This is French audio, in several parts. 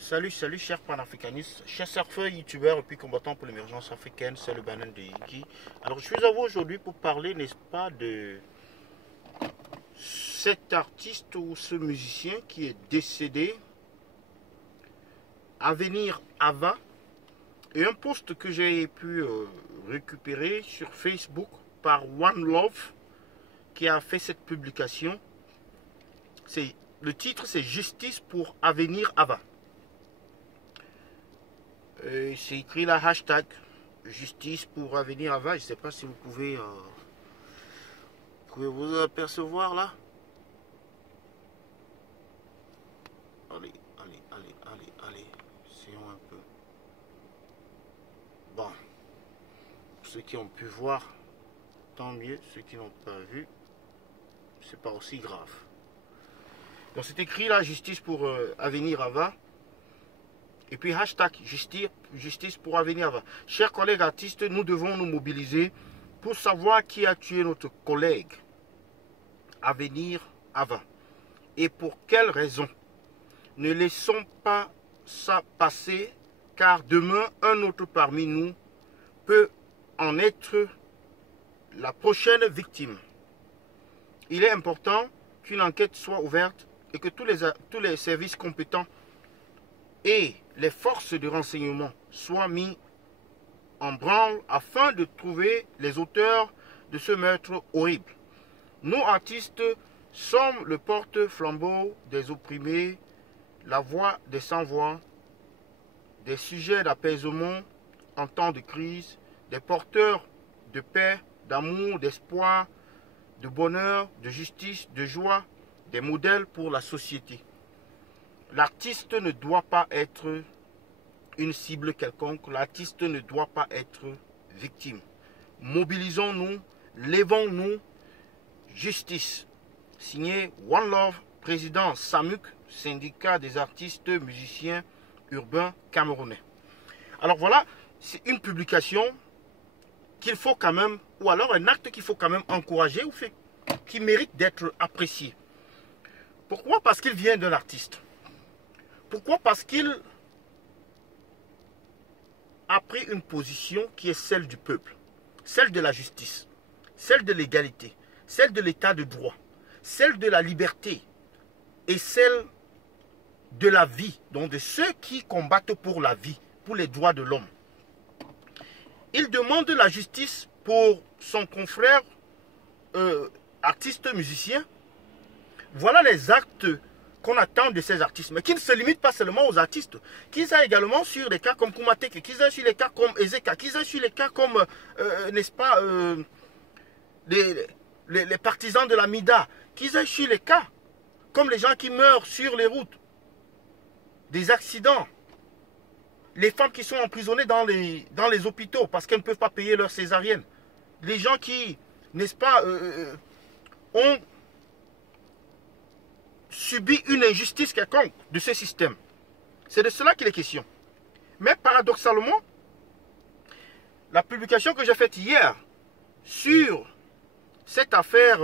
Salut, chers panafricanistes, chers surfeurs, youtubeurs et puis combattants pour l'émergence africaine, c'est le Banane de Iggy. Alors je suis à vous aujourd'hui pour parler, n'est-ce pas, de cet artiste ou ce musicien qui est décédé, Avenir Ava, et un post que j'ai pu récupérer sur Facebook par One Love qui a fait cette publication. Le titre c'est Justice pour Avenir Ava. C'est écrit là, hashtag Justice pour Avenir Ava. Je ne sais pas si vous pouvez vous apercevoir là. Allez. Essayons un peu. Bon. Ceux qui ont pu voir, tant mieux. Ceux qui n'ont pas vu, c'est pas aussi grave. Donc c'est écrit là, Justice pour Avenir Ava. Et puis hashtag justice pour Avenir Ava. Chers collègues artistes, nous devons nous mobiliser pour savoir qui a tué notre collègue Avenir Ava. Et pour quelles raisons. Ne laissons pas ça passer, car demain, un autre parmi nous peut en être la prochaine victime. Il est important qu'une enquête soit ouverte et que tous les services compétents et les forces de renseignement soient mis en branle afin de trouver les auteurs de ce meurtre horrible. Nous, artistes, sommes le porte-flambeau des opprimés, la voix des sans-voix, des sujets d'apaisement en temps de crise, des porteurs de paix, d'amour, d'espoir, de bonheur, de justice, de joie, des modèles pour la société. L'artiste ne doit pas être une cible quelconque. L'artiste ne doit pas être victime. Mobilisons-nous, lèvons-nous. Justice. Signé One Love, président SAMUC, syndicat des artistes musiciens urbains camerounais. Alors voilà, c'est une publication qu'il faut quand même, ou alors un acte qu'il faut quand même encourager, ou qui mérite d'être apprécié. Pourquoi? Parce qu'il vient d'un artiste. Pourquoi? Parce qu'il a pris une position qui est celle du peuple, celle de la justice, celle de l'égalité, celle de l'état de droit, celle de la liberté et celle de la vie, donc de ceux qui combattent pour la vie, pour les droits de l'homme. Il demande la justice pour son confrère artiste musicien. Voilà les actes qu'on attend de ces artistes, mais qui ne se limitent pas seulement aux artistes, qu'ils aient également sur des cas comme Koumateke, qu'ils aient sur les cas comme Ezeka, qu'ils aient sur les cas comme, n'est-ce pas, les partisans de la MIDA, qu'ils aient sur les cas comme les gens qui meurent sur les routes, des accidents, les femmes qui sont emprisonnées dans les hôpitaux parce qu'elles ne peuvent pas payer leur césarienne, les gens qui, n'est-ce pas, ont subit une injustice quelconque de ce système. C'est de cela qu'il est question. Mais paradoxalement, la publication que j'ai faite hier sur cette affaire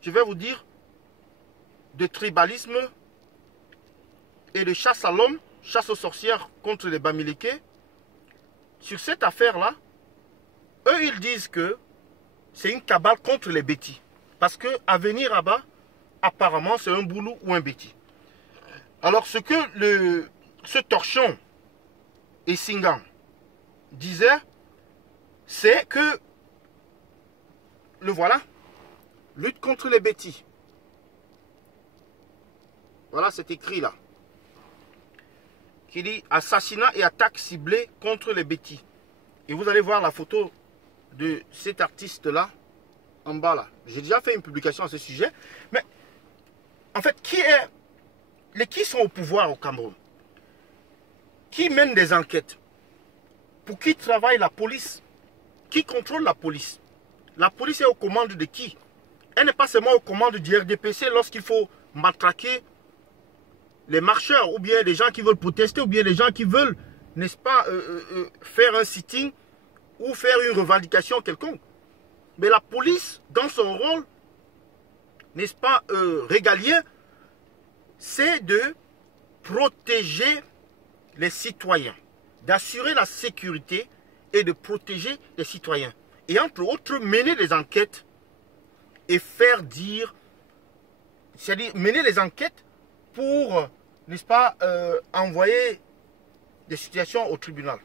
je vais vous dire, de tribalisme et de chasse à l'homme, chasse aux sorcières contre les Bamileke, sur cette affaire-là, eux, ils disent que c'est une cabale contre les bêtis. Parce que Avenir Ava, apparemment, c'est un boulot ou un bêtis. Alors, ce que ce torchon et Singan disait, c'est que, le voilà, lutte contre les bêtis. Voilà, c'est écrit là. Qui dit assassinat et attaque ciblée contre les bêtis. Et vous allez voir la photo de cet artiste-là, en bas là. J'ai déjà fait une publication à ce sujet. Mais, en fait, qui sont au pouvoir au Cameroun? Qui mène des enquêtes? Pour qui travaille la police? Qui contrôle la police? La police est aux commandes de qui? Elle n'est pas seulement aux commandes du RDPC lorsqu'il faut matraquer les marcheurs, ou bien les gens qui veulent protester, ou bien les gens qui veulent, n'est-ce pas, faire un sitting ou faire une revendication quelconque. Mais la police, dans son rôle, n'est-ce pas, régalien, c'est de protéger les citoyens, d'assurer la sécurité et de protéger les citoyens. Et entre autres, mener des enquêtes et faire dire, c'est-à-dire mener les enquêtes pour, n'est-ce pas, envoyer des situations au tribunal.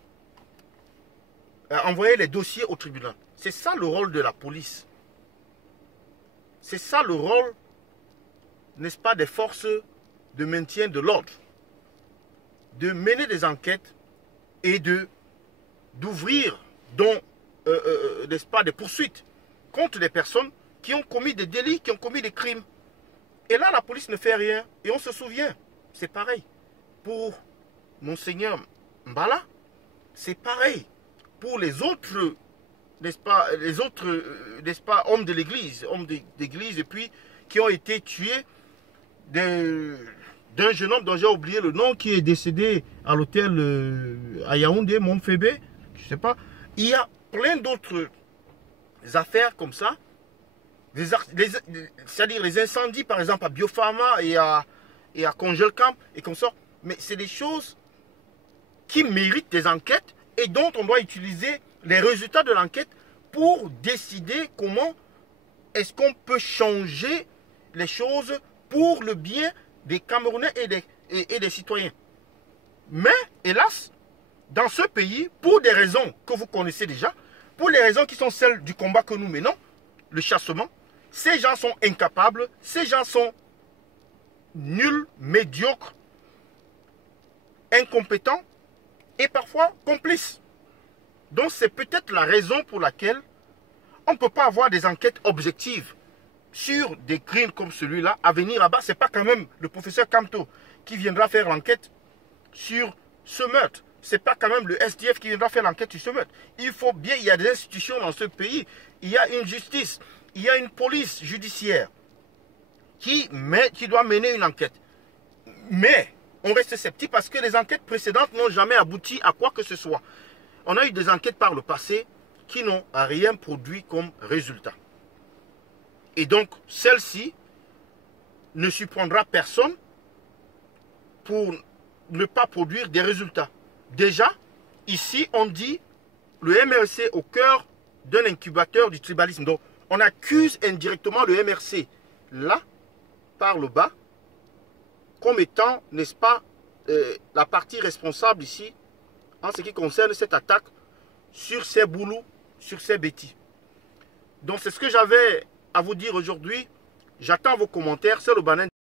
Envoyer les dossiers au tribunal. C'est ça le rôle de la police. C'est ça le rôle, n'est-ce pas, des forces de maintien de l'ordre. De mener des enquêtes et d'ouvrir, n'est-ce pas, des poursuites contre des personnes qui ont commis des délits, qui ont commis des crimes. Et là, la police ne fait rien. Et on se souvient, c'est pareil. Pour Monseigneur Mbala, c'est pareil. Pour les autres, n'est-ce pas, n'est-ce pas, hommes de l'église, et puis qui ont été tués d'un jeune homme dont j'ai oublié le nom, qui est décédé à l'hôtel à Yaoundé, Montfébé, je ne sais pas. Il y a plein d'autres affaires comme ça, c'est-à-dire les incendies, par exemple, à Biopharma et à Congelcamp et comme ça. Mais c'est des choses qui méritent des enquêtes et dont on doit utiliser les résultats de l'enquête pour décider comment est-ce qu'on peut changer les choses pour le bien des Camerounais et des citoyens. Mais, hélas, dans ce pays, pour des raisons que vous connaissez déjà, pour les raisons qui sont celles du combat que nous menons, le chassement, ces gens sont incapables, ces gens sont nuls, médiocres, incompétents et parfois complices. Donc c'est peut-être la raison pour laquelle on ne peut pas avoir des enquêtes objectives sur des crimes comme celui-là à venir là-bas. Ce n'est pas quand même le professeur Kamto qui viendra faire l'enquête sur ce meurtre. Ce n'est pas quand même le SDF qui viendra faire l'enquête sur ce meurtre. Il faut bien, il y a des institutions dans ce pays, il y a une justice, il y a une police judiciaire qui doit mener une enquête. Mais on reste sceptique parce que les enquêtes précédentes n'ont jamais abouti à quoi que ce soit. On a eu des enquêtes par le passé qui n'ont rien produit comme résultat. Et donc, celle-ci ne surprendra personne pour ne pas produire des résultats. Déjà, ici, on dit le MRC au cœur d'un incubateur du tribalisme. Donc, on accuse indirectement le MRC, là, par le bas, comme étant, n'est-ce pas, la partie responsable ici, en ce qui concerne cette attaque sur ces boulous, sur ces bêtis. Donc, c'est ce que j'avais à vous dire aujourd'hui. J'attends vos commentaires. C'est le Banin.